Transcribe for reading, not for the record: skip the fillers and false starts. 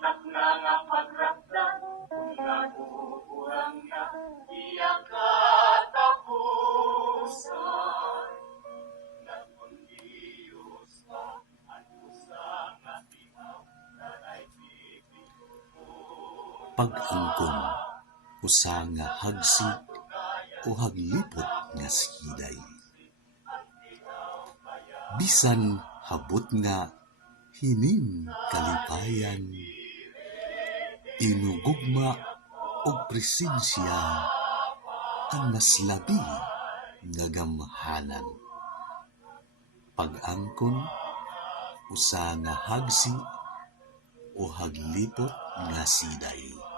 na nga pagrakdan, kung nagukurang na, iya katapusan. Nagkundiyos pa, at usang at ihaw, nanay Pag-angkon, usa nga hagsi o haglipot nga siday. Bisan habot nga hining kalipayan, inugugma og presensya ang mas labi nga gamhanan. Pag-angkon, usa nga hagsi o haglipot nga siday.